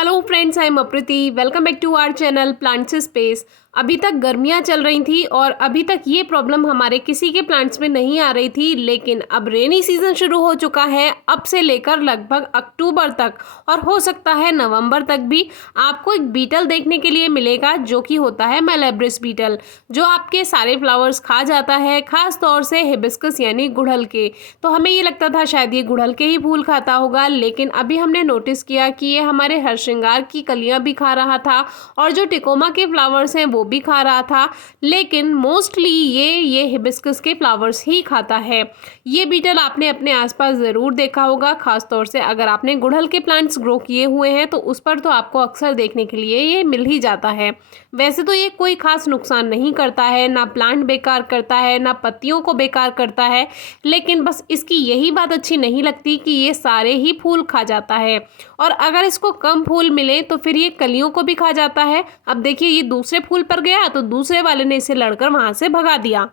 Hello friends, I am Aprati. Welcome back to our channel plants space. अभी तक गर्मियां चल रही थी और अभी तक ये प्रॉब्लम हमारे किसी के प्लांट्स में नहीं आ रही थी, लेकिन अब रेनी सीजन शुरू हो चुका है। अब से लेकर लगभग अक्टूबर तक और हो सकता है नवंबर तक भी आपको एक बीटल देखने के लिए मिलेगा, जो कि होता है मैलेब्रिस बीटल, जो आपके सारे फ्लावर्स खा जाता है, खास तौर से हिबिस्कस यानी गुड़हल के। तो हमें ये लगता था शायद ये गुड़हल के ही फूल खाता होगा, लेकिन अभी हमने नोटिस किया कि ये हमारे हर श्रृंगार की कलियां भी खा रहा था और जो टिकोमा के फ्लावर्स हैं वो भी खा रहा था, लेकिन मोस्टली ये हिबिस्कस के फ्लावर्स ही खाता है। ये बीटल आपने अपने आसपास ज़रूर देखा होगा, खास तौर से अगर आपने गुड़हल के प्लांट्स ग्रो किए हुए हैं तो उस पर तो आपको अक्सर देखने के लिए ये मिल ही जाता है। वैसे तो ये कोई खास नुकसान नहीं करता है, ना प्लांट बेकार करता है, ना पत्तियों को बेकार करता है, लेकिन बस इसकी यही बात अच्छी नहीं लगती कि ये सारे ही फूल खा जाता है और अगर इसको कम फूल मिले तो फिर ये कलियों को भी खा जाता है। अब देखिए, ये दूसरे फूल पर गया तो दूसरे वाले ने इसे लड़कर वहां से भगा दिया,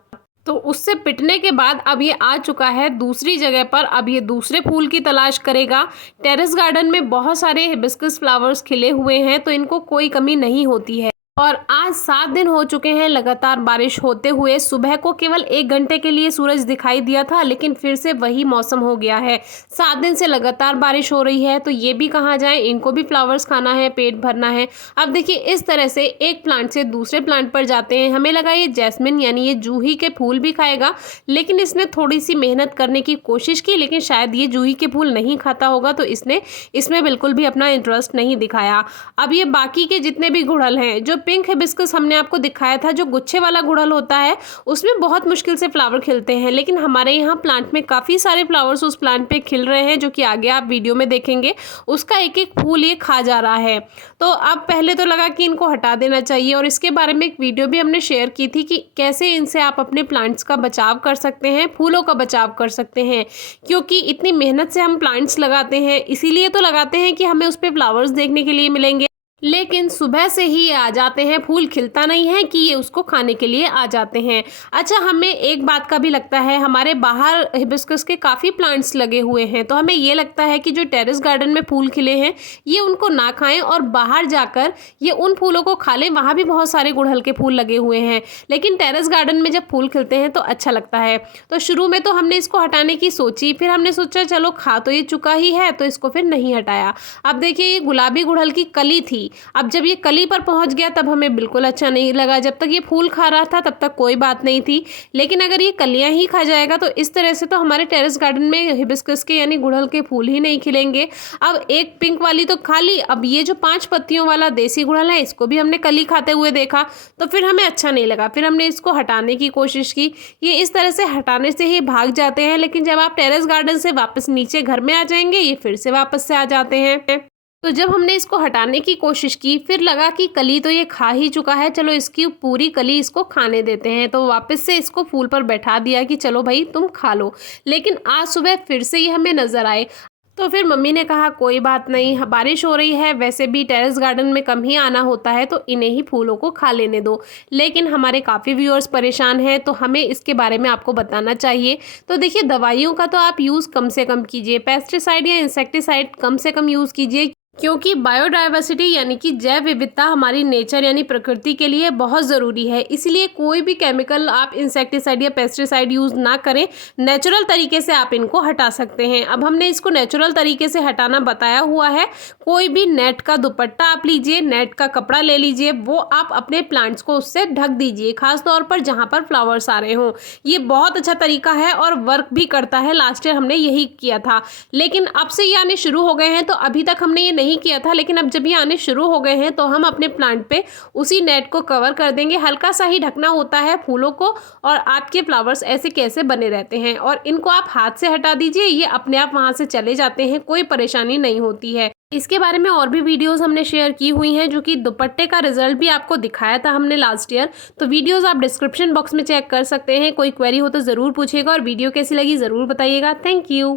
तो उससे पिटने के बाद अब ये आ चुका है दूसरी जगह पर। अब ये दूसरे फूल की तलाश करेगा। टेरेस गार्डन में बहुत सारे हिबिस्कस फ्लावर्स खिले हुए हैं, तो इनको कोई कमी नहीं होती है। और आज 7 दिन हो चुके हैं लगातार बारिश होते हुए। सुबह को केवल 1 घंटे के लिए सूरज दिखाई दिया था, लेकिन फिर से वही मौसम हो गया है। 7 दिन से लगातार बारिश हो रही है, तो ये भी कहाँ जाए, इनको भी फ्लावर्स खाना है, पेट भरना है। अब देखिए, इस तरह से एक प्लांट से दूसरे प्लांट पर जाते हैं। हमें लगा ये जैस्मिन यानी ये जूही के फूल भी खाएगा, लेकिन इसने थोड़ी सी मेहनत करने की कोशिश की, लेकिन शायद ये जूही के फूल नहीं खाता होगा, तो इसने इसमें बिल्कुल भी अपना इंटरेस्ट नहीं दिखाया। अब ये बाकी के जितने भी गुड़हल हैं, जो पिंक हिबिस्कस हमने आपको दिखाया था, जो गुच्छे वाला गुड़हल होता है, उसमें बहुत मुश्किल से फ्लावर खिलते हैं, लेकिन हमारे यहाँ प्लांट में काफ़ी सारे फ्लावर्स उस प्लांट पे खिल रहे हैं, जो कि आगे आप वीडियो में देखेंगे। उसका एक एक फूल ये खा जा रहा है। तो अब पहले तो लगा कि इनको हटा देना चाहिए, और इसके बारे में एक वीडियो भी हमने शेयर की थी कि कैसे इनसे आप अपने प्लांट्स का बचाव कर सकते हैं, फूलों का बचाव कर सकते हैं, क्योंकि इतनी मेहनत से हम प्लांट्स लगाते हैं, इसीलिए तो लगाते हैं कि हमें उस पर फ्लावर्स देखने के लिए मिलेंगे, लेकिन सुबह से ही आ जाते हैं, फूल खिलता नहीं है कि ये उसको खाने के लिए आ जाते हैं। अच्छा, हमें एक बात का भी लगता है, हमारे बाहर हिबिस्कस के काफ़ी प्लांट्स लगे हुए हैं, तो हमें ये लगता है कि जो टेरेस गार्डन में फूल खिले हैं ये उनको ना खाएं और बाहर जाकर ये उन फूलों को खा लें। वहाँ भी बहुत सारे गुड़हल के फूल लगे हुए हैं, लेकिन टेरेस गार्डन में जब फूल खिलते हैं तो अच्छा लगता है। तो शुरू में तो हमने इसको हटाने की सोची, फिर हमने सोचा चलो खा तो ये चुका ही है, तो इसको फिर नहीं हटाया। अब देखिए, ये गुलाबी गुड़हल की कली थी। अब जब ये कली पर पहुंच गया तब हमें बिल्कुल अच्छा नहीं लगा। जब तक ये फूल खा रहा था तब तक कोई बात नहीं थी, लेकिन अगर ये कलियां ही खा जाएगा तो इस तरह से तो हमारे टेरेस गार्डन में हिबिस्कस के यानी गुड़हल के फूल ही नहीं खिलेंगे। अब एक पिंक वाली तो खा ली, अब ये जो 5 पत्तियों वाला देसी गुड़हल है इसको भी हमने कली खाते हुए देखा, तो फिर हमें अच्छा नहीं लगा। फिर हमने इसको हटाने की कोशिश की। ये इस तरह से हटाने से ही भाग जाते हैं, लेकिन जब आप टेरेस गार्डन से वापस नीचे घर में आ जाएंगे ये फिर से वापस से आ जाते हैं। तो जब हमने इसको हटाने की कोशिश की, फिर लगा कि कली तो ये खा ही चुका है, चलो इसकी पूरी कली इसको खाने देते हैं, तो वापस से इसको फूल पर बैठा दिया कि चलो भाई तुम खा लो। लेकिन आज सुबह फिर से ये हमें नजर आए, तो फिर मम्मी ने कहा कोई बात नहीं, बारिश हो रही है, वैसे भी टेरेस गार्डन में कम ही आना होता है, तो इन्हें ही फूलों को खा लेने दो। लेकिन हमारे काफ़ी व्यूअर्स परेशान हैं, तो हमें इसके बारे में आपको बताना चाहिए। तो देखिए, दवाइयों का तो आप यूज़ कम से कम कीजिए, पेस्टिसाइड या इंसेक्टिसाइड कम से कम यूज़ कीजिए, क्योंकि बायोडाइवर्सिटी यानी कि जैव विविधता हमारी नेचर यानी प्रकृति के लिए बहुत ज़रूरी है। इसलिए कोई भी केमिकल आप इंसेक्टिसाइड या पेस्टिसाइड यूज़ ना करें, नेचुरल तरीके से आप इनको हटा सकते हैं। अब हमने इसको नेचुरल तरीके से हटाना बताया हुआ है। कोई भी नेट का दुपट्टा आप लीजिए, नेट का कपड़ा ले लीजिए, वो आप अपने प्लांट्स को उससे ढक दीजिए, खासतौर पर जहाँ पर फ्लावर्स आ रहे हों। ये बहुत अच्छा तरीका है और वर्क भी करता है। लास्ट ईयर हमने यही किया था, लेकिन अब से ये आने शुरू हो गए हैं, तो अभी तक हमने ये नहीं किया था, लेकिन अब जब ये आने शुरू हो गए हैं तो हम अपने प्लांट पे उसी नेट को कवर कर देंगे। हल्का सा ही ढकना होता है फूलों को, और आपके फ्लावर्स ऐसे कैसे बने रहते हैं, और इनको आप हाथ से हटा दीजिए, ये अपने आप वहां से चले जाते हैं, कोई परेशानी नहीं होती है। इसके बारे में और भी वीडियोस हमने शेयर की हुई हैं, जो कि दुपट्टे का रिजल्ट भी आपको दिखाया था हमने लास्ट ईयर। तो वीडियोस आप डिस्क्रिप्शन बॉक्स में चेक कर सकते हैं। कोई क्वेरी हो तो ज़रूर पूछिएगा, और वीडियो कैसी लगी ज़रूर बताइएगा। Thank you.